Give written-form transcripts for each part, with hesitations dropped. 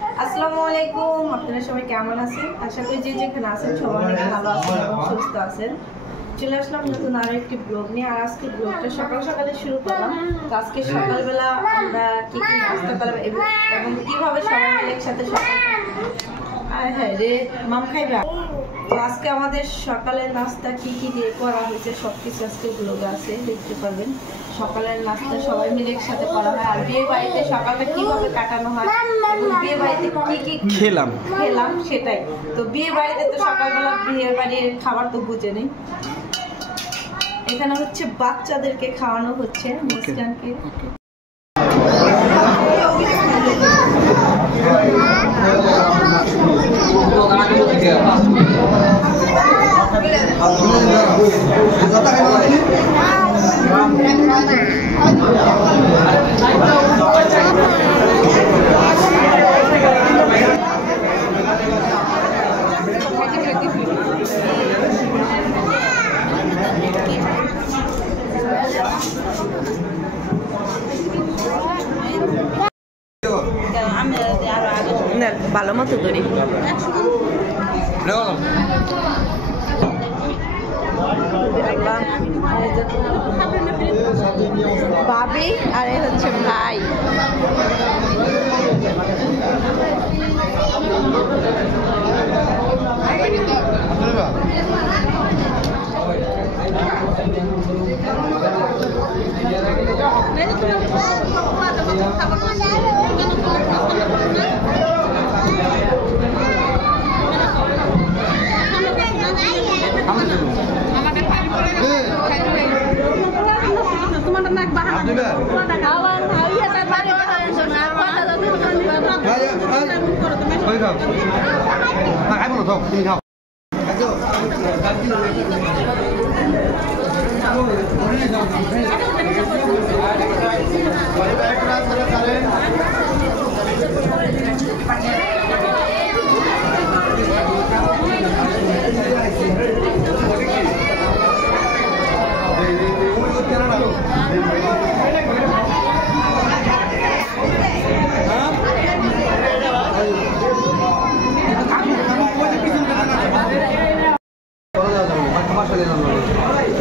আসসালামু আলাইকুম, আপনারা সবাই কেমন আছেন? আশা করি যে যেখানে আছেন সবাই অনেক ভালো আছেন এবং সুস্থ আছেন। চলে আসলাম নতুন আরো একটি ব্লগ নিয়ে। আর আজকে ব্লগটা সকাল সকালে শুরু করলাম। তো আজকে সকালবেলা আমরা কি কি নাস্তা করলাম এবং কিভাবে সবাই মিলে একসাথে সকাল হ্যাঁ রে মাম খাইবা। তো আজকে আমাদের সকালের নাস্তা কি কি দিয়ে করা হয়েছে সবকিছু আজকে ব্লগে আছে, দেখতে পারবেন। সকালের নাস্তা সবাই মিলে একসাথে করা হয়। আর বিয়ে বাড়িতে সকালটা কিভাবে কাটানো হয় এবং বিয়ে বাড়িতে কি কি খেলাম সেটাই। তো বিয়ে বাড়িতে তো সকালবেলা বিয়ে বাড়ির খাবার তো বুঝে নেই। এখানে হচ্ছে বাচ্চাদেরকে খাওয়ানো হচ্ছে মুস্কানকে। ভালো মতো ধরি ভাবি আর এ হচ্ছে ভাই।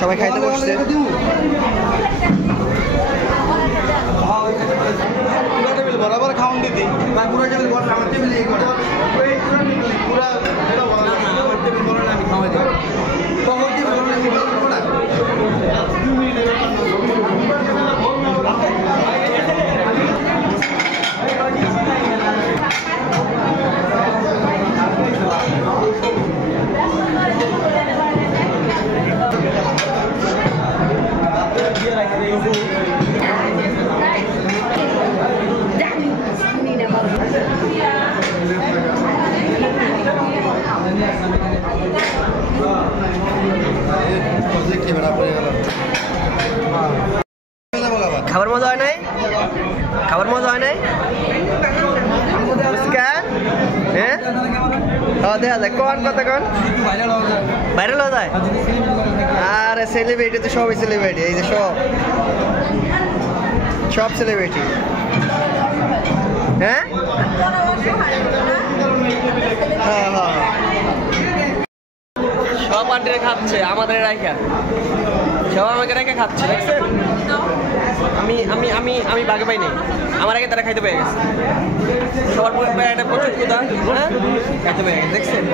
সবাই খাইতে বসছে। বরাবর খাওয়ান দিদি পুরো টেবিল আমার টেবিল এই করে পুরো আমার টেবিল বড় না, আমি খাওয়াই দিই বহুত দিন বড় আমি বলবো না। খাবার মজা হয় নাই? খাবার মজা হয় নাই? হ্যাঁ দেখা যায় কোন কথা কোন ভাইরাল হয়ে যায়। আরে সেলিব্রিটি তো সবই সেলিব্রিটি, এই যে সব সেলিব্রিটি। হ্যাঁ সব আন্টিরা খাচ্ছে আমাদের রাইখা, সব আমাকে রেখে খাচ্ছে দেখছেন। আমি আমি আমি আমি বাগে পাই নাই, আমার আগে তারা খাইতে পেয়ে গেছে। সবার একটা প্রচুর ক্ষুধা, হ্যাঁ খাইতে পেয়ে গেছে দেখছেন।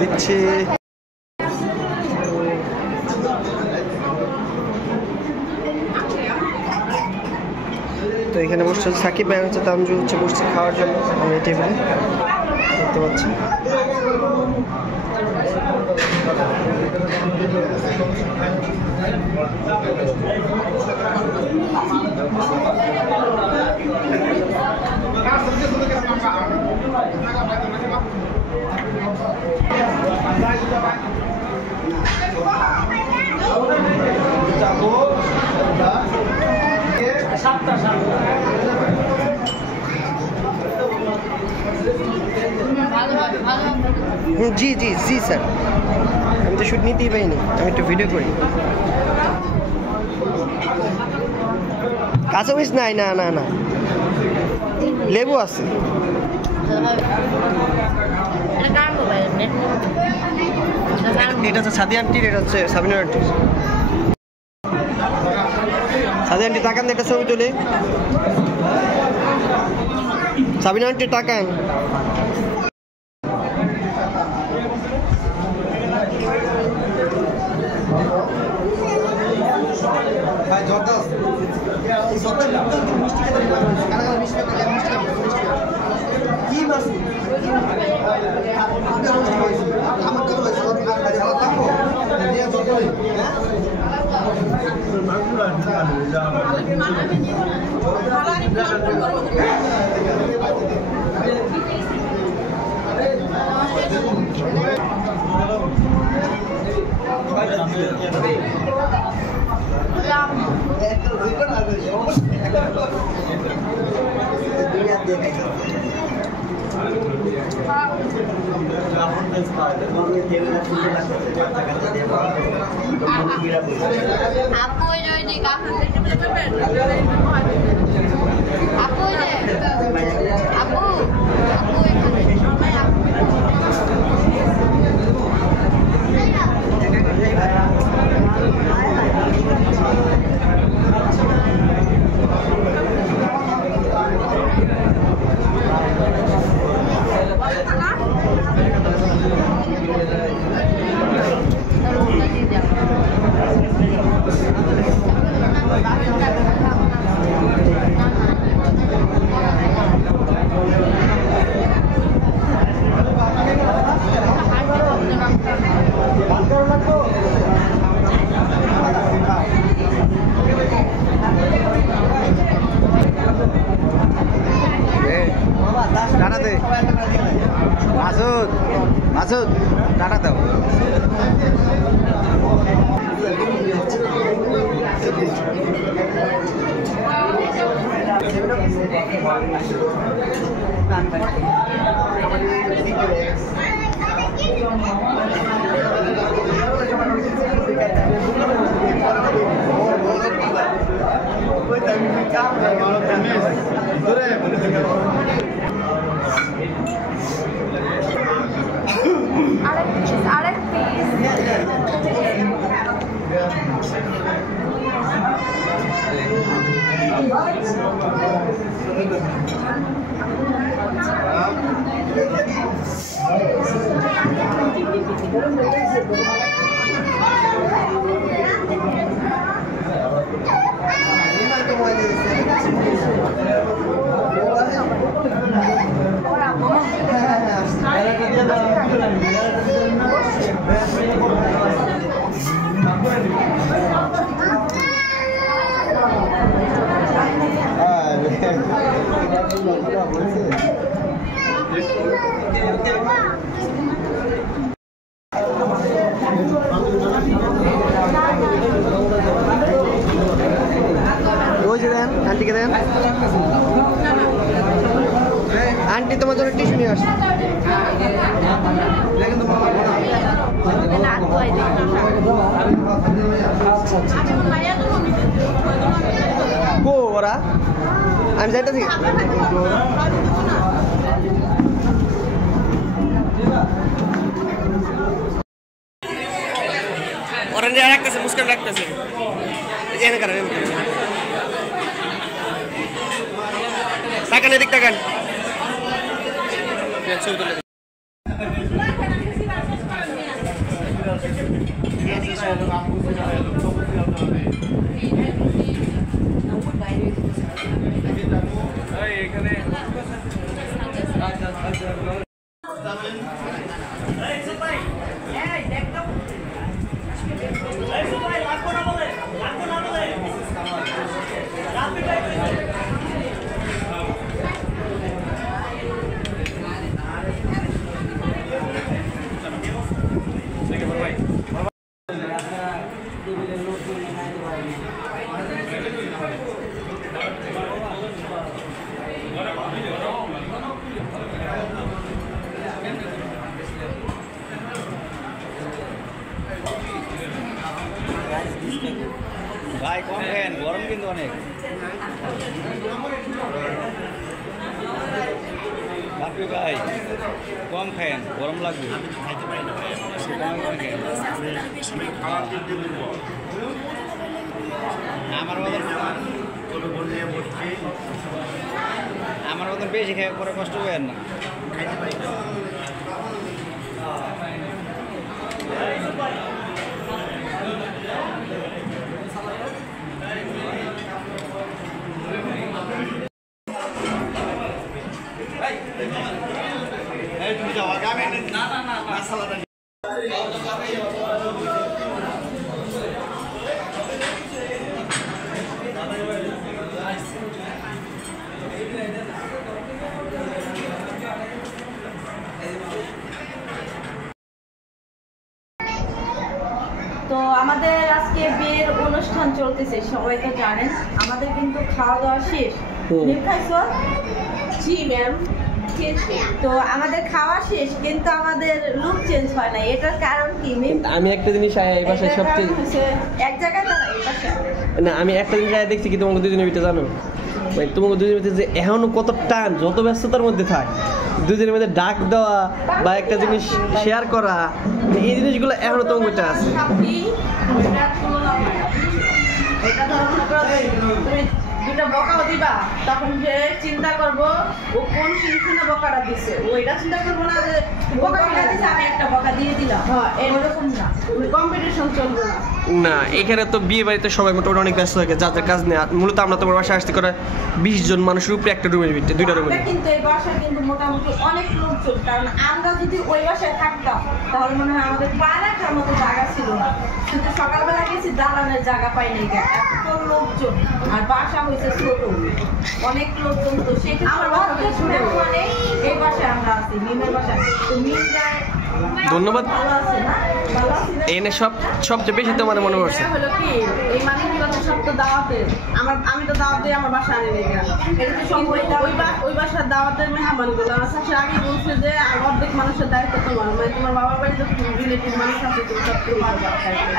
দিচ্ছি তো এখানে বসছে সাকিব ভাই, হচ্ছে তানজু হচ্ছে বসছে খাওয়ার জন্য। আমি এই টেবিলে দেখতে পাচ্ছি। জি জি জি স্যার, আমি তো শুট নিতেই পাইনি, আমি একটু ভিডিও করি। কাঁচা মরিচ নাই, না না না, লেবু আছে। এটা হচ্ছে সাদি আন্টির, এটা হচ্ছে সাবিনার আন্টির। সাদি আন্টি তাকান, একটা ছবি তুলে। সাবিনা আন্টি তাকান। মাসুদ, মাসুদ টাটা দাও। আন্টিকে দেন, আন্টি তোমার জন্য টিস্যু নিয়ে আসছে। ওরা আমি যাইতেছি। ওরা নিয়ে রাখতেছে, মুস্কান রাখতেছে, এনে কারণ তাকান, এদিক তাকান। বাপরে ভাই কম খায়েন, গরম লাগবে। আমার মতন বেশি খেয়ে পরে কষ্ট পেয়েন না। তো আমাদের আজকে বিয়ের অনুষ্ঠান চলতেছে, সবাই তো জানেন। আমাদের কিন্তু খাওয়া দাওয়া শেষ। মিম খাইছো? জি ম্যাম। তো আমাদের খাওয়া শেষ, কিন্তু আমাদের লুক চেঞ্জ হয় না। এটার কারণ কি মিম? আমি একটা জিনিস এই বাসায় সবচেয়ে এক জায়গায় না, এই বাসায় না, আমি একটা জিনিস দেখছি কি তোমাকে দুজনের ভিতরে জানো, মানে তোমাকে দুজনের ভিতরে যে এখনো কত টান, যত ব্যস্ততার মধ্যে থাক, দুজনের মধ্যে ডাক দেওয়া বা একটা জিনিস শেয়ার করা, এই জিনিসগুলো এখনো তোমার মধ্যে আছে। এটা ধরো তুমি দুটা বকাও দিবা, তখন যে চিন্তা করবো ও কোন শুনে বকাটা দিছে, ও এটা চিন্তা করবো না যে বকা দিছে আমি একটা বকা দিয়ে দিলাম। হ্যাঁ, এরকম না, কম্পিটিশন চলবে না। না, এখানে তো বিয়ে বাড়িতে সবাই মোটামুটি অনেক ব্যস্ত থাকে, যাদের কাজ নেই। মূলত আমরা তোমার বাসায় আসতে করে 20 জন মানুষের উপরে একটা রুমের ভিতরে, দুইটা রুমে। কিন্তু এই বাসায় কিন্তু মোটামুটি অনেক লোকজন, কারণ আমরা যদি ওই বাসায় থাকতাম তাহলে মনে হয় আমাদের পা রাখার মতো জায়গা ছিল না। কিন্তু সকালবেলা গেছি, দালানের জায়গা পাই নাই, এত লোকজন, আর বাসা হয়েছে ছোট, অনেক লোকজন। তো সেক্ষেত্রে আমার মানে এই বাসায় আমরা আছি, মিমের বাসায়। তো মিম যায়, ধন্যবাদ। ভালো আছে না? ভালো আছে না? এনে সবচেয়ে বেশি তোমার মনে পড়ছে হলো কি, এই মানিকগুলো তো সব তো দাওয়াতের, আমি তো দাওয়াত দিয়ে আমার বাসা আনি লেগে। এটা তো সব ওই বাসার দাওয়াতের মেহমানগুলো আমার শাশুড়ি আগে বলছে যে অর্ধেক মানুষের দায়িত্ব তোমার, মানে তোমার বাবার বাড়ি যত রিলেটিভ মানুষ আছে তুমি সব তোমার।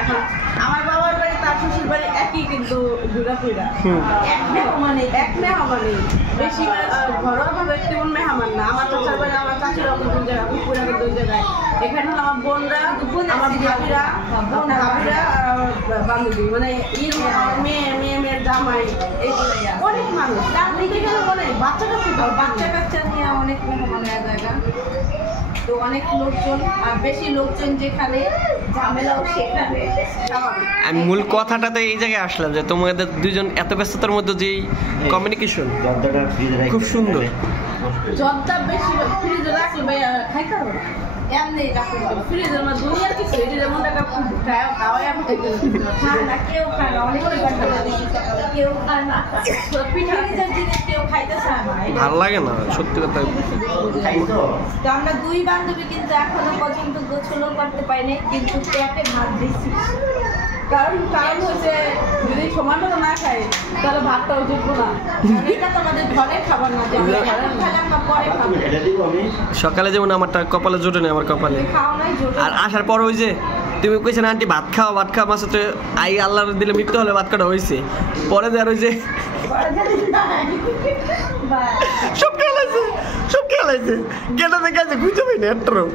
এখন আমার বাবার বাড়ি তার শ্বশুর বাড়ি একই, কিন্তু ঘুরা ফিরা এক মেহমানে বেশি ঘরোয়া ভাবে তেমন মেহমান না। আমার চাচার বাড়ি আমার চাচিরা দুই জায়গায়, পুরা দুই জায়গায়। এখানে হলো আমার বোনরা, আমার ভাবিরা আর আমার বান্ধবী, মানে মেয়ের জামাই, এইগুলাই অনেক মানুষ। তার দিকে গেলে অনেক বাচ্চা কাচ্চা নিয়ে অনেক মেহমান এক জায়গা। তো অনেক লোকজন, আর বেশি লোকজন যেখানে ঝামেলাও সেখানে। আমি মূল কথাটাতে এই জায়গায় আসলাম যে তোমাদের দুজন এত ব্যস্ততার মধ্যে যে কমিউনিকেশন খুব সুন্দর। জর্দা বেশি ফ্রিজে রাখলে ভাই খাইতে হবে না, এমনি রাখলে ফ্রিজের মধ্যে দুনিয়ার কিছু এটি যেমন টাকা খাওয়াই আমি খায় না, কেউ খায় না, অনেক কেউ খায় না, পিঠার জিনিস কেউ খাইতে চায় না, ভালো লাগে না সত্যি কথা। তো আমরা দুই বান্ধবী কিন্তু এখনো পর্যন্ত গোছলও করতে পারিনি, কিন্তু পেটে ভাত দিচ্ছি। কারণ হচ্ছে যদি সমান না খাই তাহলে ভাতটাও জুটবো না। এটা তো আমাদের ঘরের খাবার না, যে আমরা পরে খাবো। সকালে যেমন আমারটা কপালে জোটে না, আমার কপালে। আর আসার পর ওই যে তুমি কইছেন আন্টি ভাত খাওয়া মাসে তো আই আল্লাহর দিলে মৃত্যু হলে ভাত কাটা হয়েছে, পরে আর ওই যে সব খেলাইছে গেটাতে গেছে বুঝতে পারি না একটারও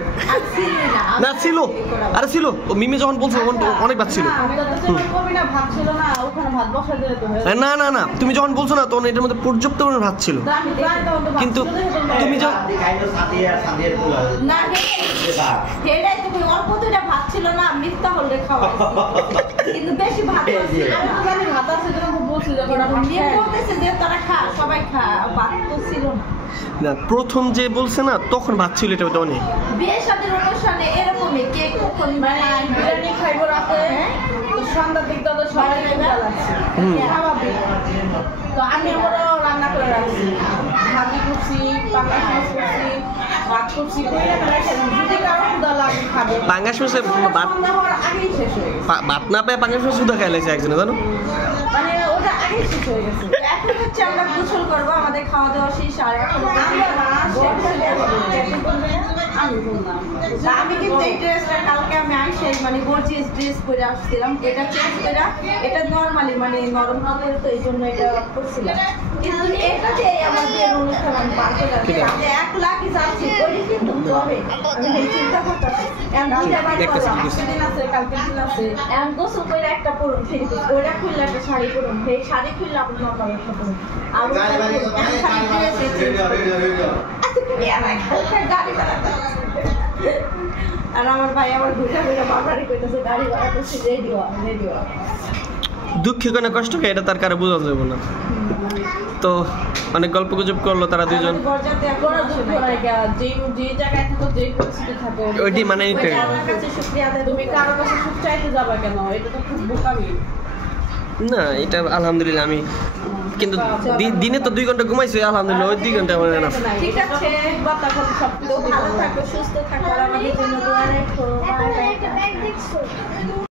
না ছিল। আরে ছিল, ও মিমে যখন বলছো তখন অনেক ভাত ছিল। না না না, তুমি যখন বলছো না তখন এটার মধ্যে পর্যাপ্ত পরিমাণ ভাত ছিল, কিন্তু তুমি যখন ভাত ছিল না, মিথ্যা হলে খাওয়া কিন্তু বেশি ভাত বলতেছে যে তারা খা, সবাই খা, ভাত তো ছিল না। প্রথম যে বলছে না তখন ভাত ছিল, এটা অনেক বিয়ের সাথে অনুষ্ঠানে এরকমই কে কখন বিরিয়ানি খাইবো রাতে, সন্ধ্যার দিক তো সবাই স্বাভাবিক। তো আমি আমরাও রান্না করে রাখছি, ভাজি করছি, পাঙ্গাস মাছ করছি, ভাত করছি, যদি কারো ক্ষুধা লাগে খাবে। পাঙ্গাস মাছে ভাত আগেই শেষ হয়ে গেছে, ভাত না পেয়ে পাঙ্গাস মাছ শুধু খাইলেছে একজনে, জানো মানে ওটা আগেই শেষ হয়ে গেছে। এখন হচ্ছে আমরা গোসল করবো, আমাদের খাওয়া দাওয়া শেষ। আর এখন আমি কিন্তু এই ড্রেসটা কালকে আমি আইসে মানে গর্জিয়াস ড্রেস পরে আসছিলাম, এটা চেঞ্জ করে এটা নর্মালি মানে নরম কাপড়, তো এই জন্য এটা করছিলাম। কিন্তু এটাতে আমাদের অনুষ্ঠান আমি পার করে আসছি, আমি 1 লাখই যাচ্ছি ওই কিন্তু হবে। আমি এই চিন্তা করতেছি দিন আছে, কালকে দিন আছে, এখন গোসল করে একটা পরুন, ফিরে ওইটা খুললে একটা শাড়ি পরুন, সেই শাড়ি খুললে আপনি নর্মাল একটা পরুন। আর আর আমার ভাই আমার ঘুরে ঘুরে বাবারি করতেছে, গাড়ি ভাড়া করছি, রেডি হওয়া রেডি হওয়া। দুঃখে কোনো কষ্ট হয় এটা তার কারো বোঝানো যাবে না। তো অনেক গল্প গুজব করলো তারা দুজন, ওইটি মানে নিতে তুমি কারো কাছে সুখ চাইতে যাবা কেন? এটা তো খুব বোকামি না, এটা আলহামদুলিল্লাহ আমি কিন্তু দিনে তো 2 ঘন্টা ঘুমাইছি, আলহামদুলিল্লাহ ওই 2 ঘন্টা আমার না। ঠিক আছে, ভালো থাকো, সুস্থ থাকো, আমাদের জন্য দোয়া রাখো।